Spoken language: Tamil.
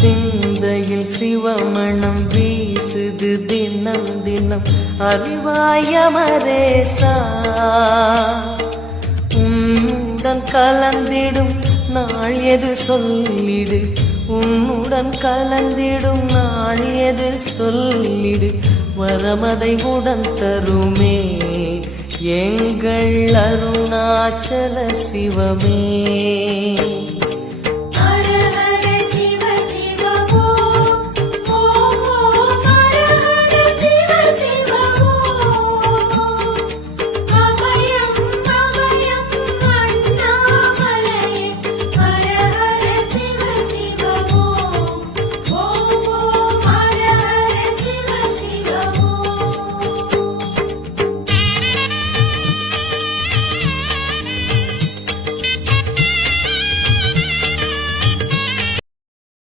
சிந்தையில் சிவமணம் வீசுது தினம் தினம் அறிவாயமரேசா உன்னுடன் கலந்திடும் நாள் எது சொல்லிடு உன்னுடன் கலந்திடும் நாள் எது சொல்லிடு வரமதை உடன் தருமே எங்கள் அருணாச்சல சிவமே.